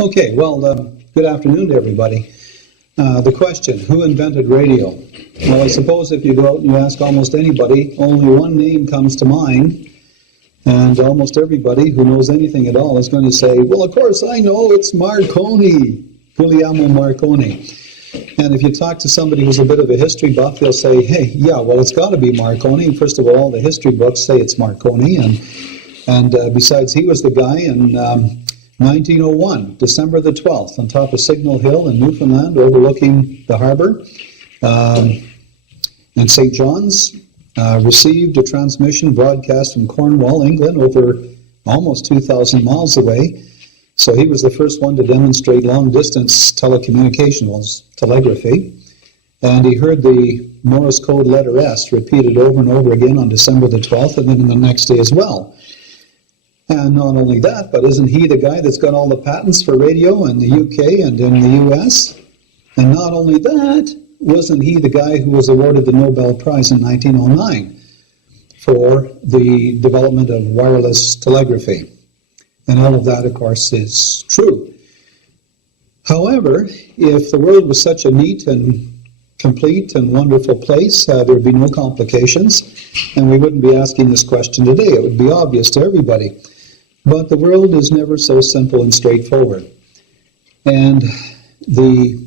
Okay, well, good afternoon to everybody. The question, who invented radio? Well, I suppose if you go out and you ask almost anybody, only one name comes to mind, and almost everybody who knows anything at all is going to say, well, of course I know, it's Marconi, Guglielmo Marconi. And if you talk to somebody who's a bit of a history buff, they'll say, hey, yeah, well, it's got to be Marconi. First of all, the history books say it's Marconi, and besides, he was the guy in 1901, December the 12th, on top of Signal Hill in Newfoundland, overlooking the harbor, in St. John's, received a transmission broadcast from Cornwall, England, over almost 2,000 miles away. So he was the first one to demonstrate long-distance telecommunication, was telegraphy. And he heard the Morse code letter S repeated over and over again on December the 12th, and then the next day as well. And not only that, but isn't he the guy that's got all the patents for radio in the UK and in the US? And not only that, wasn't he the guy who was awarded the Nobel Prize in 1909 for the development of wireless telegraphy? And all of that, of course, is true. However, if the world was such a neat and complete and wonderful place, there would be no complications, and we wouldn't be asking this question today. It would be obvious to everybody. But the world is never so simple and straightforward. And the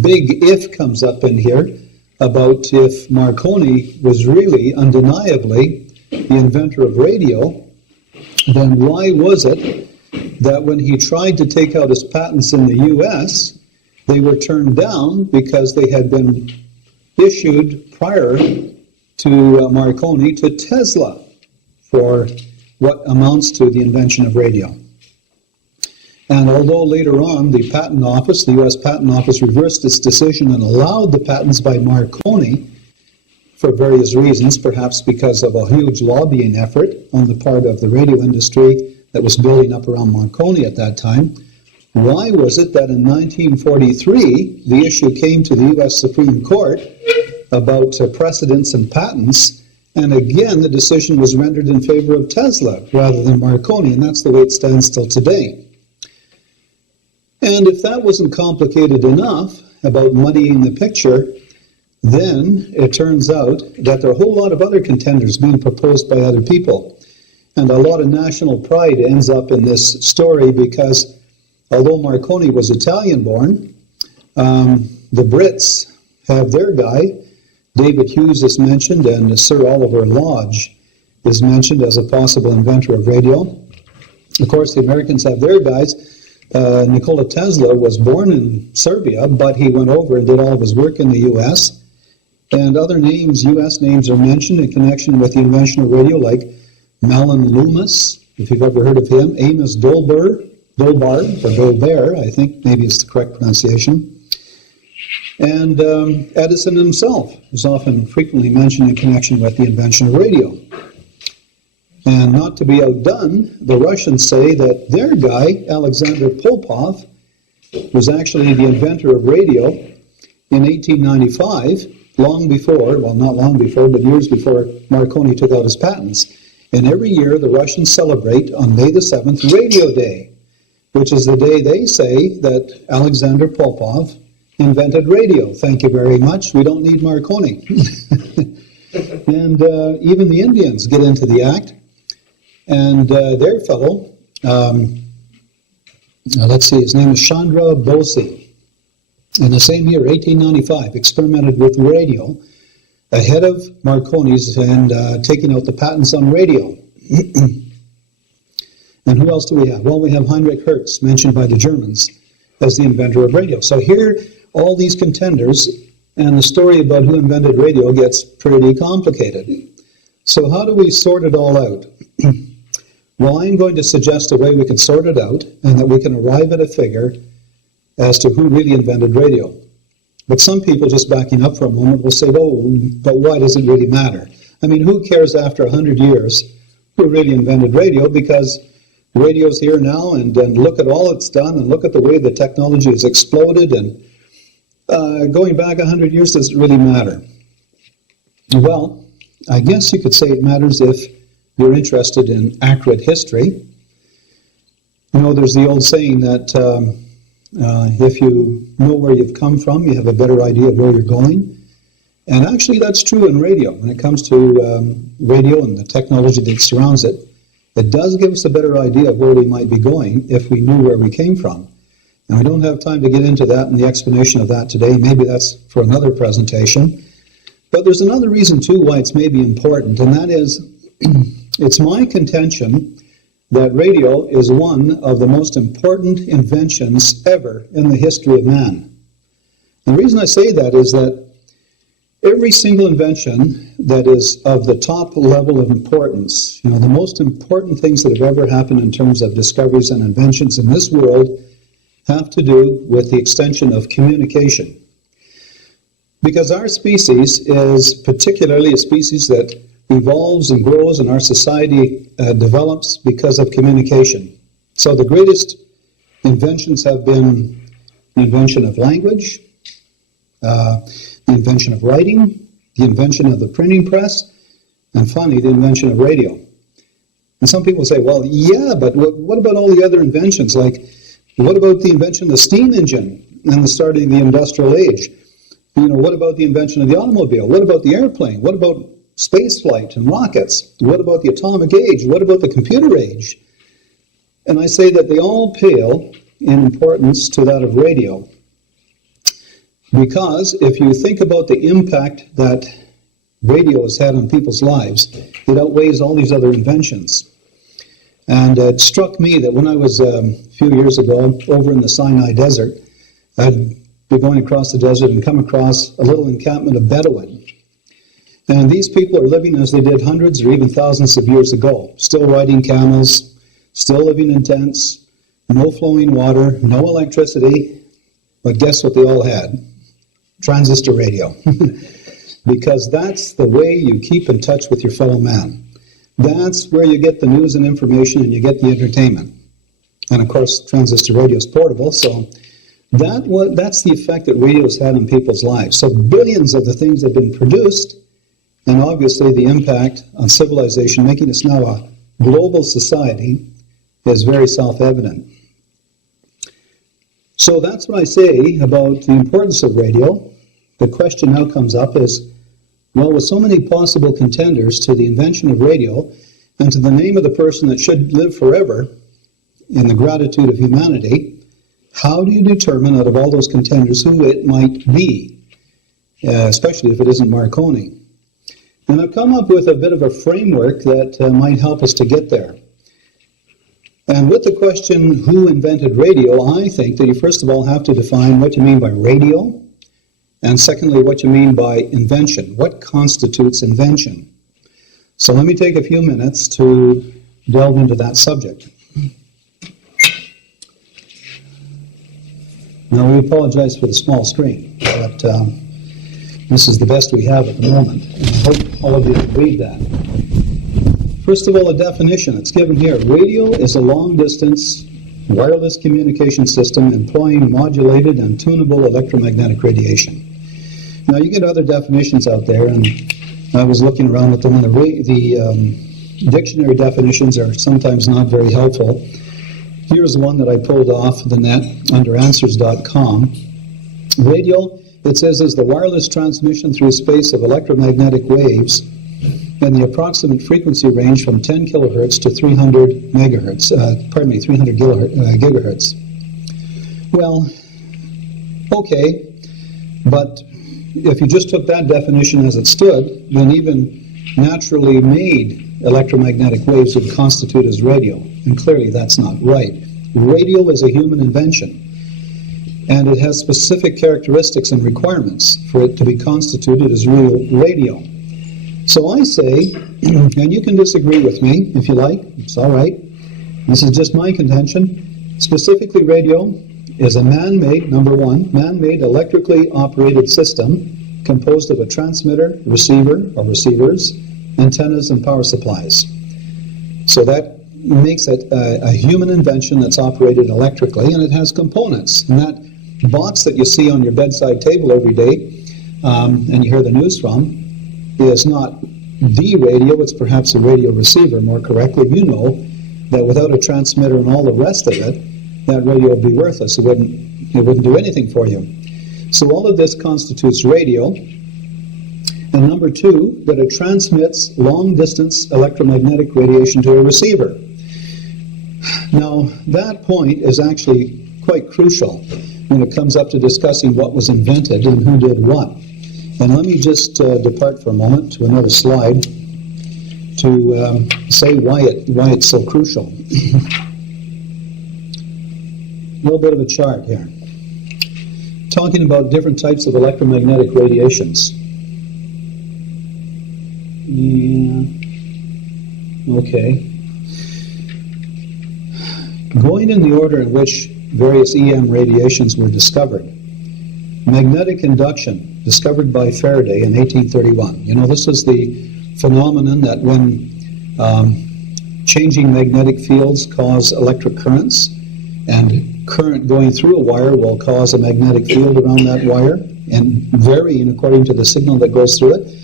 big if comes up in here about if Marconi was really undeniably the inventor of radio, then why was it that when he tried to take out his patents in the US, they were turned down because they had been issued prior to Marconi to Tesla for what amounts to the invention of radio? And although later on the Patent Office, the US Patent Office, reversed its decision and allowed the patents by Marconi for various reasons, perhaps because of a huge lobbying effort on the part of the radio industry that was building up around Marconi at that time, why was it that in 1943 the issue came to the US Supreme Court about precedents and patents, and again the decision was rendered in favor of Tesla rather than Marconi, and that's the way it stands till today. And if that wasn't complicated enough about muddying the picture, then it turns out that there are a whole lot of other contenders being proposed by other people. And a lot of national pride ends up in this story because although Marconi was Italian-born, the Brits have their guy. David Hugues is mentioned, and Sir Oliver Lodge is mentioned as a possible inventor of radio. Of course, the Americans have their guys. Nikola Tesla was born in Serbia, but he went over and did all of his work in the U.S., and other names, U.S. names, are mentioned in connection with the invention of radio, like Malin Loomis, if you've ever heard of him, Amos Dolbear, I think maybe it's the correct pronunciation, and Edison himself is often frequently mentioned in connection with the invention of radio. And not to be outdone, the Russians say that their guy, Alexander Popov, was actually the inventor of radio in 1895, long before, well, not long before, but years before Marconi took out his patents. And every year the Russians celebrate on May the 7th Radio Day, which is the day they say that Alexander Popov invented radio. Thank you very much. We don't need Marconi. And even the Indians get into the act. And their fellow, let's see, his name is Chandra Bose. In the same year, 1895, experimented with radio ahead of Marconi's and taking out the patents on radio. And who else do we have? Well, we have Heinrich Hertz, mentioned by the Germans as the inventor of radio. So here, all these contenders, and the story about who invented radio gets pretty complicated. So how do we sort it all out? Well, I'm going to suggest a way we can sort it out and that we can arrive at a figure as to who really invented radio. But some people, just backing up for a moment, will say, oh, but why does it really matter? I mean, who cares after 100 years who really invented radio? Because radio's here now, and look at all it's done, and look at the way the technology has exploded, and going back 100 years, does it really matter? Well, I guess you could say it matters if you're interested in accurate history. You know, there's the old saying that If you know where you've come from, you have a better idea of where you're going. And actually, that's true in radio. When it comes to radio and the technology that surrounds it, it does give us a better idea of where we might be going if we knew where we came from. And we don't have time to get into that and the explanation of that today. Maybe that's for another presentation. But there's another reason, too, why it's maybe important, and that is it's my contention that radio is one of the most important inventions ever in the history of man. And the reason I say that is that every single invention that is of the top level of importance, the most important things that have ever happened in terms of discoveries and inventions in this world have to do with the extension of communication. Because our species is particularly a species that evolves and grows and our society develops because of communication. So the greatest inventions have been the invention of language, the invention of writing, the invention of the printing press, and finally the invention of radio. And some people say, well, yeah, but what about all the other inventions? Like, what about the invention of the steam engine and the start of the industrial age? What about the invention of the automobile? What about the airplane? What about space flight and rockets? What about the atomic age? What about the computer age? And I say that they all pale in importance to that of radio. Because if you think about the impact that radio has had on people's lives, it outweighs all these other inventions. And it struck me that when I was a few years ago over in the Sinai Desert, I'd be going across the desert and come across a little encampment of Bedouin. And these people are living as they did hundreds or even thousands of years ago, still riding camels, still living in tents, no flowing water, no electricity, but guess what they all had? Transistor radio. Because that's the way you keep in touch with your fellow man. That's where you get the news and information and you get the entertainment. And of course, transistor radio is portable, so that's the effect that radio has had on people's lives. So billions of the things have been produced, and obviously the impact on civilization, making us now a global society, is very self-evident. So that's what I say about the importance of radio. The question now comes up is, well, with so many possible contenders to the invention of radio and to the name of the person that should live forever in the gratitude of humanity, how do you determine out of all those contenders who it might be, especially if it isn't Marconi? And I've come up with a bit of a framework that might help us to get there. And with the question, who invented radio, I think that you first of all have to define what you mean by radio, and secondly, what you mean by invention. What constitutes invention? So let me take a few minutes to delve into that subject. Now, we apologize for the small screen, but this is the best we have at the moment. I hope all of you can read that. First of all, a definition. It's given here. Radio is a long-distance wireless communication system employing modulated and tunable electromagnetic radiation. Now, you get other definitions out there, and I was looking around at them, and the dictionary definitions are sometimes not very helpful. Here's one that I pulled off the net under answers.com. Radio, it says, is the wireless transmission through space of electromagnetic waves in the approximate frequency range from 10 kilohertz to 300 megahertz, 300 gigahertz. Well, okay, but if you just took that definition as it stood, then even naturally made electromagnetic waves would constitute as radio. And clearly that's not right. Radio is a human invention, and it has specific characteristics and requirements for it to be constituted as real radio. So I say, and you can disagree with me if you like, it's all right. This is just my contention. Specifically, radio is a man-made, number one, man-made electrically operated system composed of a transmitter, receiver, or receivers, antennas, and power supplies. So that makes it a human invention that's operated electrically, and it has components. And that box that you see on your bedside table every day, and you hear the news from, is not the radio, it's perhaps a radio receiver, more correctly. You know that without a transmitter and all the rest of it, that radio would be worthless. It wouldn't It wouldn't do anything for you. So all of this constitutes radio. And number two, that it transmits long-distance electromagnetic radiation to a receiver. Now, that point is actually quite crucial when it comes up to discussing what was invented and who did what. And let me just depart for a moment to another slide to say why it's so crucial. A little bit of a chart here. Talking about different types of electromagnetic radiations. Yeah. Okay. Going in the order in which various EM radiations were discovered. Magnetic induction, discovered by Faraday in 1831. You know, this is the phenomenon that when changing magnetic fields cause electric currents, and current going through a wire will cause a magnetic field around that wire, and varying according to the signal that goes through it.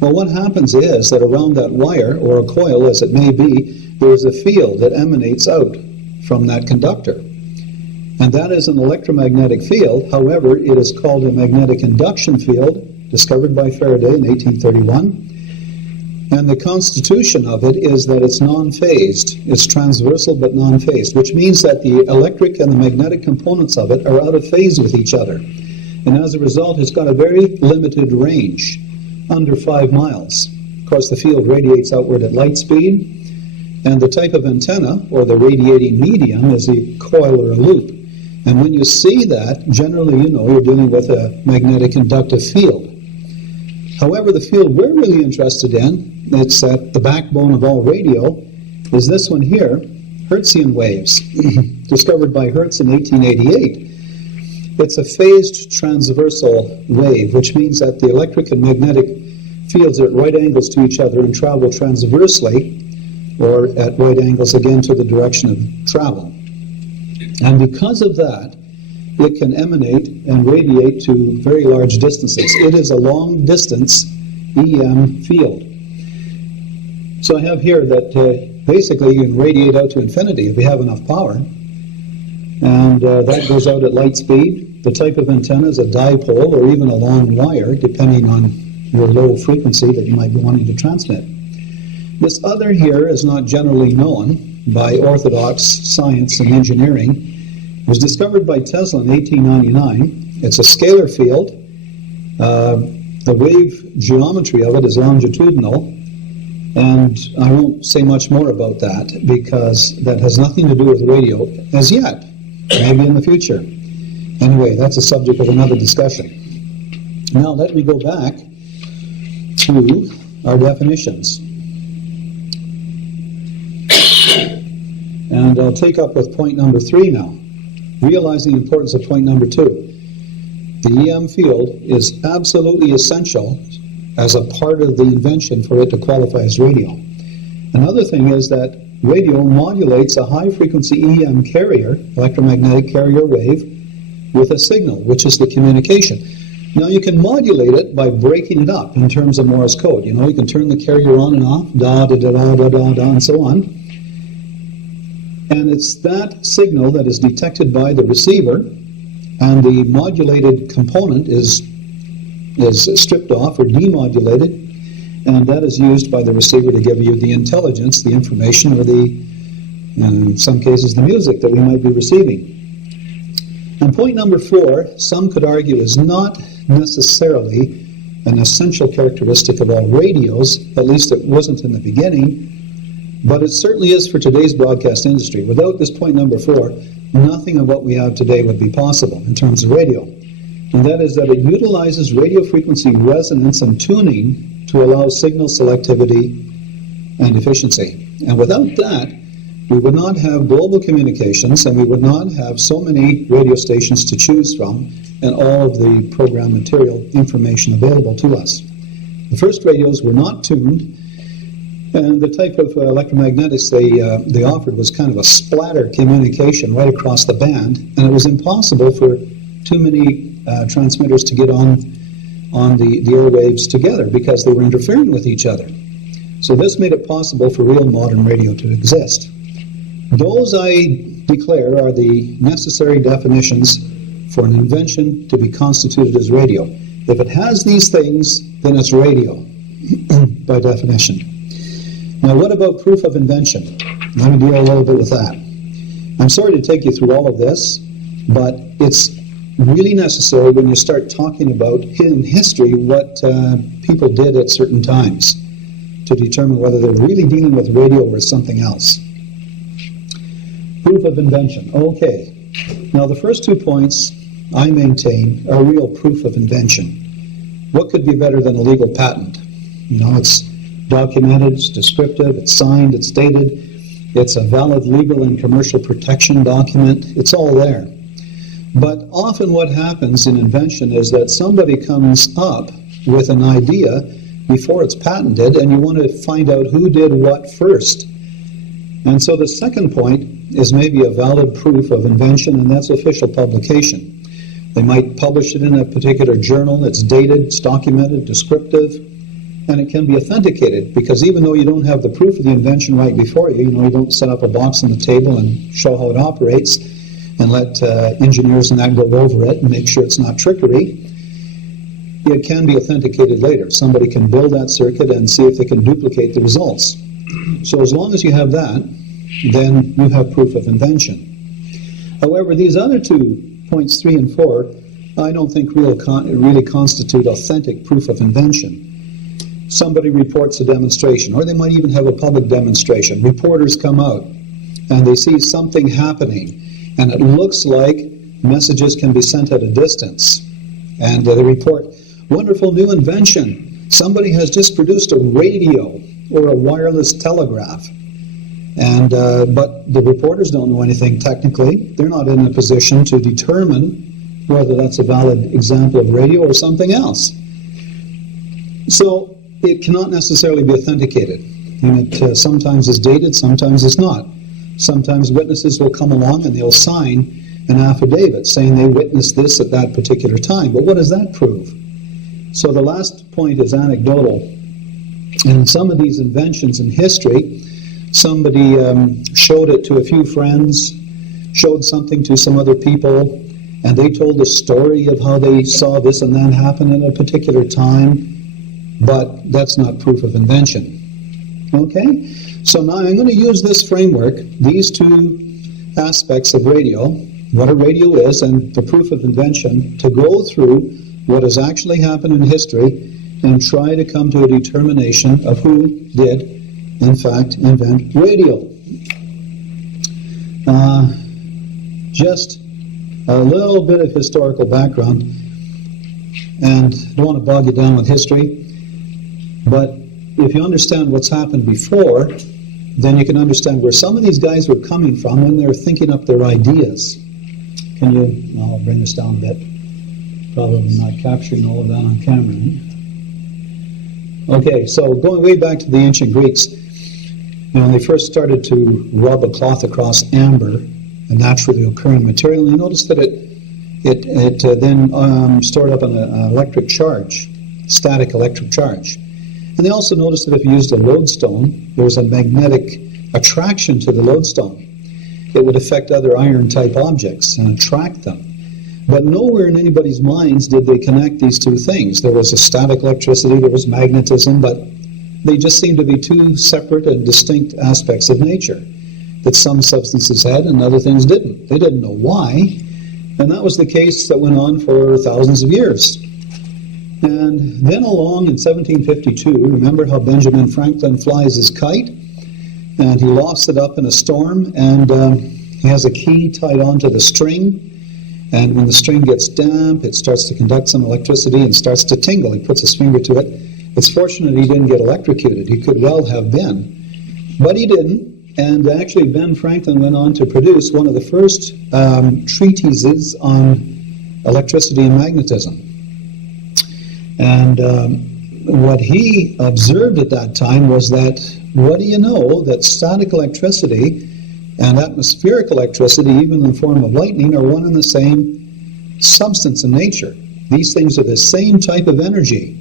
Well, what happens is that around that wire, or a coil as it may be, there is a field that emanates out from that conductor. And that is an electromagnetic field. However, it is called a magnetic induction field, discovered by Faraday in 1831. And the constitution of it is that it's non-phased. It's transversal but non-phased, which means that the electric and the magnetic components of it are out of phase with each other. And as a result, it's got a very limited range, under 5 miles. Of course, the field radiates outward at light speed, and the type of antenna, or the radiating medium, is a coil or a loop. And when you see that, generally you know you're dealing with a magnetic inductive field. However, the field we're really interested in, it's at the backbone of all radio, is this one here, Hertzian waves, discovered by Hertz in 1888. It's a phased transversal wave, which means that the electric and magnetic fields are at right angles to each other and travel transversely, or at right angles again to the direction of travel. And because of that, it can emanate and radiate to very large distances. It is a long-distance EM field. So I have here that basically you can radiate out to infinity if you have enough power. And that goes out at light speed. The type of antenna is a dipole or even a long wire, depending on your low frequency that you might be wanting to transmit. This other here is not generally known by orthodox science and engineering. It was discovered by Tesla in 1899. It's a scalar field. The wave geometry of it is longitudinal. And I won't say much more about that because that has nothing to do with radio as yet. Maybe in the future. Anyway, that's a subject of another discussion. Now let me go back to our definitions. And I'll take up with point number 3 now. Realizing the importance of point number 2. The EM field is absolutely essential as a part of the invention for it to qualify as radio. Another thing is that radio modulates a high-frequency EM carrier, electromagnetic carrier wave, with a signal, which is the communication. Now you can modulate it by breaking it up in terms of Morse code. You know, you can turn the carrier on and off, da da da da da da da, and so on. And it's that signal that is detected by the receiver, and the modulated component is stripped off or demodulated, and that is used by the receiver to give you the intelligence, the information, or in some cases, the music that we might be receiving. And point number 4, some could argue, is not necessarily an essential characteristic of all radios, at least it wasn't in the beginning, but it certainly is for today's broadcast industry. Without this point number 4, nothing of what we have today would be possible in terms of radio. And that is that it utilizes radio frequency resonance and tuning to allow signal selectivity and efficiency. And without that, we would not have global communications, and we would not have so many radio stations to choose from and all of the program material information available to us. The first radios were not tuned, and the type of electromagnetics they offered was kind of a splatter communication right across the band, and it was impossible for too many transmitters to get on the airwaves together because they were interfering with each other. So this made it possible for real modern radio to exist. Those, I declare, are the necessary definitions for an invention to be constituted as radio. If it has these things, then it's radio, by definition. Now, what about proof of invention? Let me deal a little bit with that. I'm sorry to take you through all of this, but it's really necessary when you start talking about in history what people did at certain times to determine whether they're really dealing with radio or something else. Proof of invention. Okay. Now, the first 2 points I maintain are real proof of invention. What could be better than a legal patent? You know, it's documented, it's descriptive, it's signed, it's dated, it's a valid legal and commercial protection document, it's all there. But often what happens in invention is that somebody comes up with an idea before it's patented, and you want to find out who did what first. And so the second point is maybe a valid proof of invention, and that's official publication. They might publish it in a particular journal, it's dated, it's documented, descriptive, and it can be authenticated, because even though you don't have the proof of the invention right before you, you don't set up a box on the table and show how it operates, and let engineers and that go over it and make sure it's not trickery. It can be authenticated later. Somebody can build that circuit and see if they can duplicate the results. So as long as you have that, then you have proof of invention. However, these other 2, points 3 and 4, I don't think really constitute authentic proof of invention. Somebody reports a demonstration, or they might even have a public demonstration. Reporters come out and they see something happening, and it looks like messages can be sent at a distance. And they report, wonderful new invention. Somebody has just produced a radio or a wireless telegraph. And but the reporters don't know anything technically. They're not in a position to determine whether that's a valid example of radio or something else. So it cannot necessarily be authenticated. And it sometimes is dated, sometimes it's not. Sometimes witnesses will come along and they'll sign an affidavit saying they witnessed this at that particular time. But what does that prove? So the last point is anecdotal. And some of these inventions in history, somebody showed it to a few friends, showed something to some other people, and they told a story of how they saw this and that happen at a particular time, but that's not proof of invention. Okay? So now I'm going to use this framework, these 2 aspects of radio, what a radio is and the proof of invention, to go through what has actually happened in history and try to come to a determination of who did, in fact, invent radio. Just a little bit of historical background, and I don't want to bog you down with history, but if you understand what's happened before, then you can understand where some of these guys were coming from when they were thinking up their ideas. Can you, I'll bring this down a bit, probably not capturing all of that on camera. Okay, so going way back to the ancient Greeks, when they first started to rub a cloth across amber, a naturally occurring material, and they noticed that it then stored up an electric charge, static electric charge. And they also noticed that if you used a lodestone, there was a magnetic attraction to the lodestone. It would affect other iron-type objects and attract them. But nowhere in anybody's minds did they connect these 2 things. There was a static electricity, there was magnetism, but they just seemed to be 2 separate and distinct aspects of nature that some substances had and other things didn't. They didn't know why, and that was the case that went on for thousands of years. And then along in 1752, remember how Benjamin Franklin flies his kite? And he lofts it up in a storm, and he has a key tied onto the string. And when the string gets damp, it starts to conduct some electricity and starts to tingle. He puts his finger to it. It's fortunate he didn't get electrocuted. He could well have been. But he didn't. And actually, Ben Franklin went on to produce one of the first treatises on electricity and magnetism. And what he observed at that time was that, what do you know, that static electricity and atmospheric electricity, even in the form of lightning, are one and the same substance in nature. These things are the same type of energy.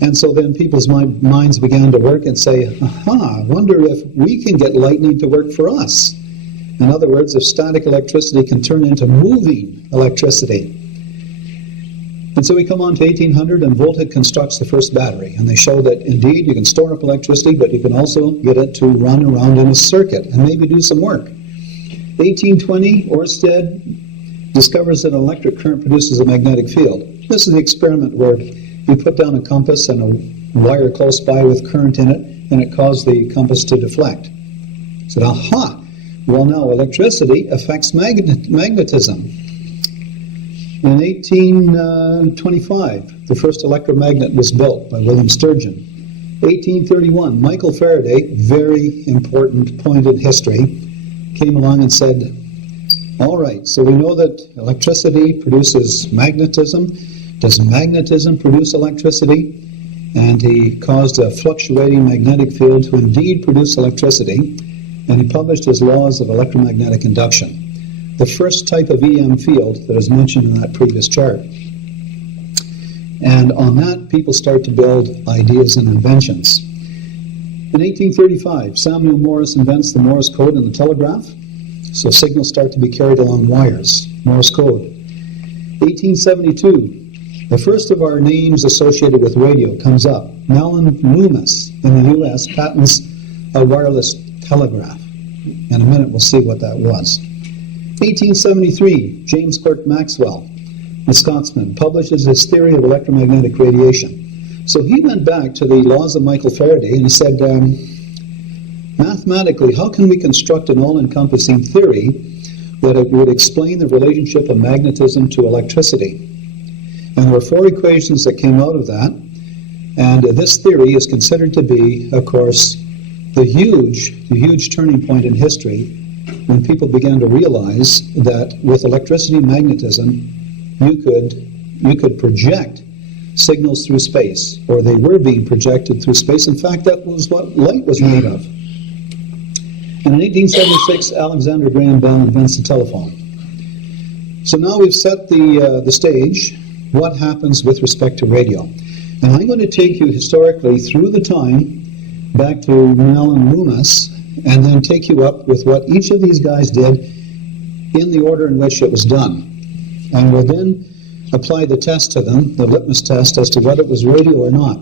And so then people's minds began to work and say, aha, I wonder if we can get lightning to work for us. In other words, if static electricity can turn into moving electricity. And so we come on to 1800, and Volta constructs the first battery. And they show that, indeed, you can store up electricity, but you can also get it to run around in a circuit and maybe do some work. 1820, Ørsted discovers that an electric current produces a magnetic field. This is the experiment where you put down a compass and a wire close by with current in it, and it caused the compass to deflect. So, aha! Well, now electricity affects magnetism. In 1825, the first electromagnet was built by William Sturgeon. 1831, Michael Faraday, very important point in history, came along and said, all right, so we know that electricity produces magnetism. Does magnetism produce electricity? And he caused a fluctuating magnetic field to indeed produce electricity, and he published his laws of electromagnetic induction, the first type of EM field that is mentioned in that previous chart. And on that, people start to build ideas and inventions. In 1835, Samuel Morse invents the Morse code in the telegraph, so signals start to be carried along wires, Morse code. 1872, the first of our names associated with radio comes up. Malin Loomis in the U.S. patents a wireless telegraph. In a minute, we'll see what that was. 1873, James Clerk Maxwell, the Scotsman, publishes his theory of electromagnetic radiation. So he went back to the laws of Michael Faraday and he said, mathematically, how can we construct an all-encompassing theory that it would explain the relationship of magnetism to electricity? And there were 4 equations that came out of that, and this theory is considered to be, of course, the huge turning point in history when people began to realize that with electricity and magnetism, you could project signals through space, or they were being projected through space. In fact, that was what light was made of. And in 1876, Alexander Graham Bell invents the telephone. So now we've set the stage. What happens with respect to radio? And I'm going to take you historically through the time back to Malin Loomis, and then take you up with what each of these guys did in the order in which it was done. And we'll then apply the test to them, the litmus test, as to whether it was radio or not.